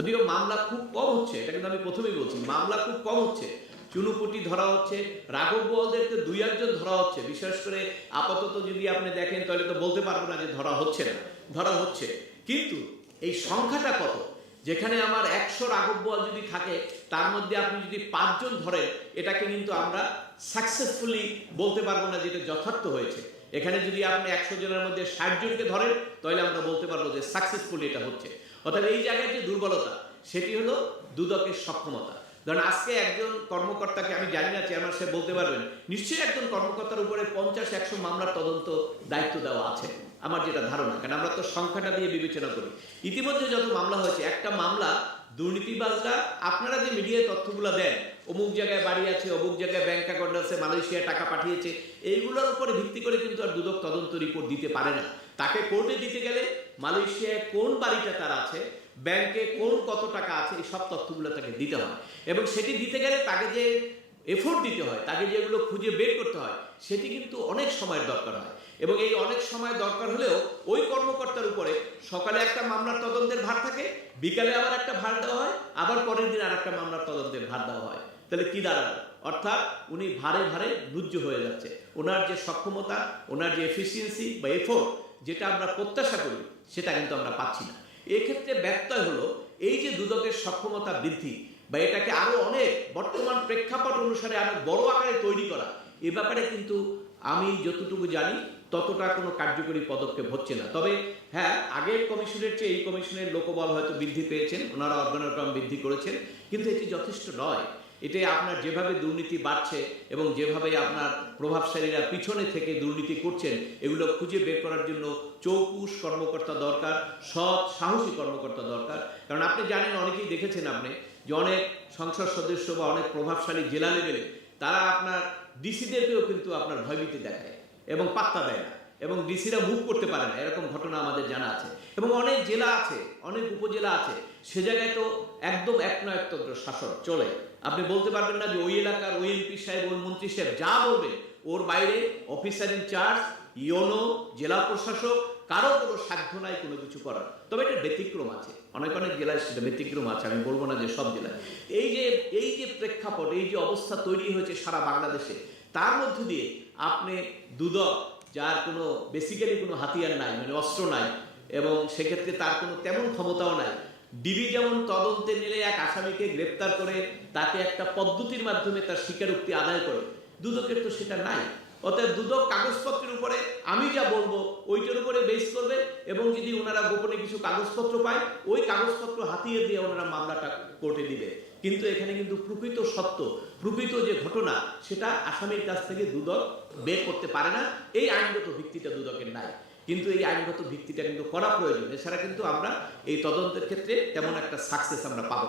যদিও মামলা খুব কম হচ্ছে, এটা কিন্তু আমি প্রথমেই বলছি, মামলা খুব কম হচ্ছে। চুনুপুটি ধরা হচ্ছে, রাঘব বোয়ালদেরকে দুই একজন ধরা হচ্ছে। বিশেষ করে আপাতত যদি আপনি দেখেন তাহলে তো বলতে পারবো না যে ধরা হচ্ছে না, ধরা হচ্ছে। কিন্তু এই সংখ্যাটা কত? যেখানে আমার 100 রাঘব বোয়াল যদি থাকে, তার মধ্যে আপনি যদি 5 জন ধরেন, এটাকে কিন্তু আমরা সাকসেসফুলি বলতে পারবো না যে এটা যথার্থ হয়েছে। এখানে যদি আপনি 100 জনের মধ্যে 60 জনকে ধরেন, তাহলে আমরা বলতে পারবো যে সাকসেসফুলি এটা হচ্ছে। অর্থাৎ এই জায়গায় যে দুর্বলতা, সেটি হলো দুদকের সক্ষমতা। ধরেন আজকে একজন কর্মকর্তাকে, আমি জানি না চেয়ারম্যান সাহেব বলতে পারবেন, নিশ্চয়ই একজন কর্মকর্তার উপরে 50-100 মামলার তদন্ত দায়িত্ব দেওয়া আছে, আমার যেটা ধারণা, কারণ আমরা তো সংখ্যাটা দিয়ে বিবেচনা করি। ইতিমধ্যে যত মামলা হয়েছে, একটা মামলা দুর্নীতিবাজরা, আপনারা যে মিডিয়ায় তথ্যগুলো দেন, অমুক জায়গায় বাড়ি আছে, অমুক জায়গায় ব্যাংক অ্যাকাউন্ট আছে, মালয়েশিয়ায় টাকা পাঠিয়েছে, এইগুলোর উপরে ভিত্তি করে কিন্তু আর দুদক তদন্ত রিপোর্ট দিতে পারে না। তাকে কোর্টে দিতে গেলে মালয়েশিয়ায় কোন বাড়িটা তার আছে, ব্যাংকে কোন কত টাকা আছে, এই সব তথ্যগুলো তাকে দিতে হয়। এবং সেটি দিতে গেলে তাকে যে এফোর্ট দিতে হয়, তাকে যেগুলো খুঁজে বের করতে হয়, সেটি কিন্তু অনেক সময়ের দরকার হয়। এবং এই অনেক সময় দরকার হলেও ওই কর্মকর্তার উপরে সকালে একটা মামলার তদন্তের ভার থাকে, বিকালে আবার একটা ভার দেওয়া হয়, আবার পরের দিন আর একটা মামলার তদন্তের ভার দেওয়া হয়। তাহলে কি দাঁড়াবে? অর্থাৎ উনি ভারে ভারে নুজ্জ হয়ে যাচ্ছে। ওনার যে সক্ষমতা, ওনার যে এফিসিয়েন্সি বা এফোর্ট, যেটা আমরা প্রত্যাশা করি, সেটা কিন্তু আমরা পাচ্ছি না। এক্ষেত্রে ব্যত্যয় হলো এই যে দুদকের সক্ষমতা বৃদ্ধি বা এটাকে আরো অনেক বর্তমান প্রেক্ষাপট অনুসারে আরো বড় আকারে তৈরি করা, এ ব্যাপারে কিন্তু আমি যতটুকু জানি ততটা কোনো কার্যকরী পদক্ষেপ হচ্ছে না। তবে হ্যাঁ, আগের কমিশনের চেয়ে এই কমিশনের লোকবল হয়তো বৃদ্ধি পেয়েছেন, ওনারা অর্গানোগ্রাম বৃদ্ধি করেছেন, কিন্তু এটি যথেষ্ট নয়। এটাই আপনার যেভাবে দুর্নীতি বাড়ছে এবং যেভাবে আপনার প্রভাবশালীরা পিছনে থেকে দুর্নীতি করছেন, এগুলো খুঁজে বের করার জন্য চৌকুশ কর্মকর্তা দরকার, সৎ সাহসী কর্মকর্তা দরকার। কারণ আপনি জানেন, অনেকেই দেখেছেন আপনি, যে অনেক সংসদ সদস্য বা অনেক প্রভাবশালী জেলা লেভেলে তারা আপনার ডিসিদেরকেও কিন্তু আপনার ভয়ভীতি দেখায় এবং পাত্তা দেয় না, এবং ডিসিরা মুভ করতে পারে না, এরকম ঘটনা আমাদের জানা আছে। এবং অনেক জেলা আছে, অনেক উপজেলা আছে, সে জায়গায় তো একদম একনায়কতন্ত্র শাসন চলে। আপনি বলতে পারবেন না যে ওই এলাকার ওই এমপি সাহেব, ওই মন্ত্রী সাহেব যা বলবে, ওর বাইরে অফিসার ইনচার্জ, ইওনো, জেলা প্রশাসক, কারো কোনো সাধ্য নাই কোনো কিছু করার। তবে এটা ব্যতিক্রম আছে, অনেক অনেক জেলায় সেটা ব্যতিক্রম আছে, আমি বলবো না যে সব জেলায়। এই যে প্রেক্ষাপট, এই যে অবস্থা তৈরি হয়েছে সারা বাংলাদেশে, তার মধ্য দিয়ে আপনি দুদক, যার কোনো বেসিক্যালি কোনো হাতিয়ার নাই, মানে অস্ত্র নাই, এবং সেক্ষেত্রে তার কোনো তেমন ক্ষমতাও নাই। ডিবি যেমন তদন্তে নিলে এক আসামিকে গ্রেপ্তার করে তাকে একটা পদ্ধতির মাধ্যমে তার স্বীকারোক্তি আদায় করে, দুদকের তো সেটা নাই। অতএব দুদক কাগজপত্রের উপরে আমি যা বলবো ওইটার উপরে বেস করবে, এবং যদি ওনারা গোপনে কিছু কাগজপত্র পায়, ওই কাগজপত্র হাতিয়ে দিয়ে ওনারা মামলাটা কোর্টে দিবে। কিন্তু এখানে কিন্তু প্রকৃত সত্য, প্রকৃত যে ঘটনা, সেটা আসামির কাছ থেকে দুদক বের করতে পারে না। এই আইনগত ভিত্তিটা দুদকের নাই, কিন্তু এই আইনগত ভিত্তিটা কিন্তু করা প্রয়োজন। এছাড়া কিন্তু আমরা এই তদন্তের ক্ষেত্রে তেমন একটা সাকসেস আমরা পাবো।